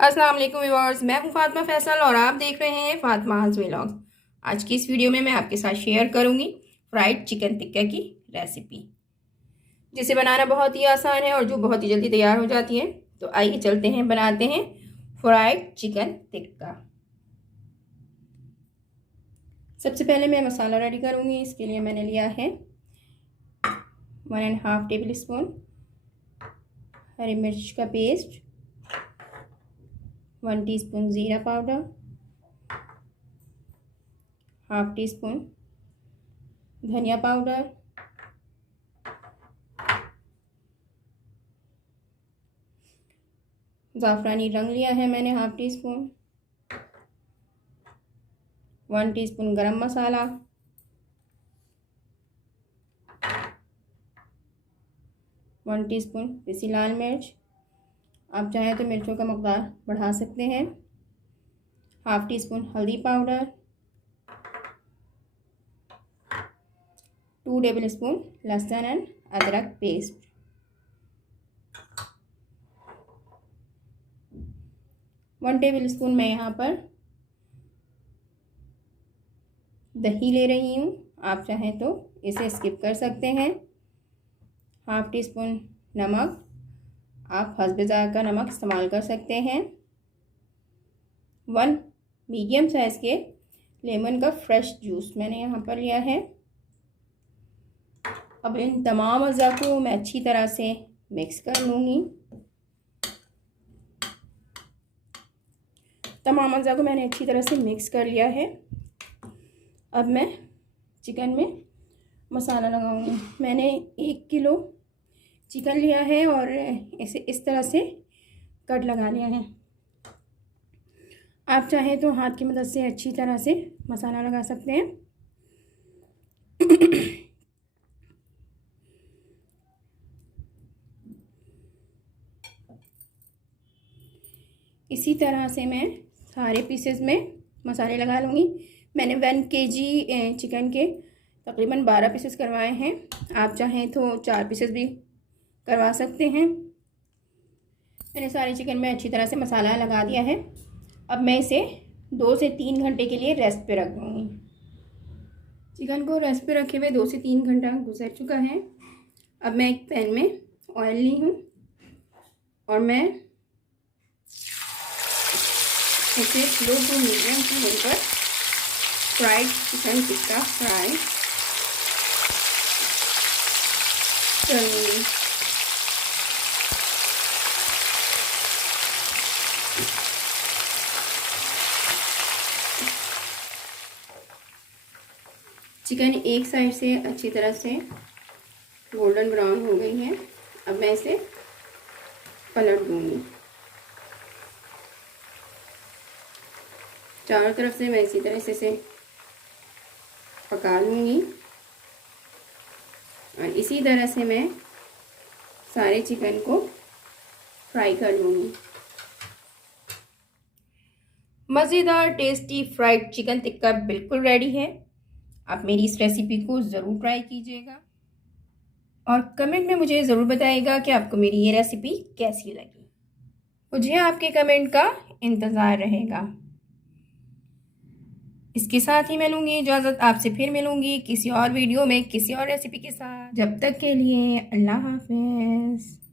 अस्सलाम वालेकुम व्यूअर्स, मैं हूं फातिमा फैसल और आप देख रहे हैं फातिमाज व्लॉग्स। आज की इस वीडियो में मैं आपके साथ शेयर करूंगी फ्राइड चिकन टिक्का की रेसिपी, जिसे बनाना बहुत ही आसान है और जो बहुत ही जल्दी तैयार हो जाती है। तो आइए चलते हैं, बनाते हैं फ्राइड चिकन टिक्का। सबसे पहले मैं मसाला रेडी करूंगी। इसके लिए मैंने लिया है 1.5 टेबल स्पून हरी मिर्च का पेस्ट, 1 टीस्पून ज़ीरा पाउडर, हाफ टी स्पून धनिया पाउडर, ज़ाफ़रानी रंग लिया है मैंने हाफ टी स्पून, 1 टीस्पून गरम मसाला, 1 टीस्पून पिसी लाल मिर्च। आप चाहें तो मिर्चों का मकदार बढ़ा सकते हैं। हाफ टी स्पून हल्दी पाउडर, 2 टेबल स्पून लहसुन एंड अदरक पेस्ट, 1 टेबल स्पून मैं यहाँ पर दही ले रही हूँ। आप चाहें तो इसे स्किप कर सकते हैं। हाफ टी स्पून नमक, आप हस्ब ज़ायक़ा नमक इस्तेमाल कर सकते हैं। 1 मीडियम साइज़ के लेमन का फ्रेश जूस मैंने यहाँ पर लिया है। अब इन तमाम अज़ा को मैं अच्छी तरह से मिक्स कर लूँगी। तमाम अज़ा को मैंने अच्छी तरह से मिक्स कर लिया है। अब मैं चिकन में मसाला लगाऊंगी। मैंने 1 किलो चिकन लिया है और इसे इस तरह से कट लगा लिया है। आप चाहें तो हाथ की मदद से अच्छी तरह से मसाला लगा सकते हैं। इसी तरह से मैं सारे पीसेस में मसाले लगा लूँगी। मैंने 1 केजी चिकन के तकरीबन 12 पीसेस करवाए हैं। आप चाहें तो 4 पीसेस भी करवा सकते हैं। मैंने सारे चिकन में अच्छी तरह से मसाला लगा दिया है। अब मैं इसे 2 से 3 घंटे के लिए रेस्ट पे रख दूँगी। चिकन को रेस्ट पे रखे हुए 2 से 3 घंटा गुजर चुका है। अब मैं एक पैन में ऑयल ली हूँ और मैं इसे लो टू मीडियम फ्लेम पर फ्राइड चिकन टिक्का फ्राई करूँगी। चिकन एक साइड से अच्छी तरह से गोल्डन ब्राउन हो गई है। अब मैं इसे पलट दूँगी। चारों तरफ से मैं इसी तरह से इसे पका लूँगी और इसी तरह से मैं सारे चिकन को फ्राई कर लूँगी। मज़ेदार टेस्टी फ्राइड चिकन टिक्का बिल्कुल रेडी है। आप मेरी इस रेसिपी को ज़रूर ट्राई कीजिएगा और कमेंट में मुझे ज़रूर बताइएगा कि आपको मेरी ये रेसिपी कैसी लगी। मुझे आपके कमेंट का इंतज़ार रहेगा। इसके साथ ही मैं लूँगी इजाज़त। आपसे फिर मिलूँगी किसी और वीडियो में किसी और रेसिपी के साथ। जब तक के लिए अल्लाह हाफ़िज़।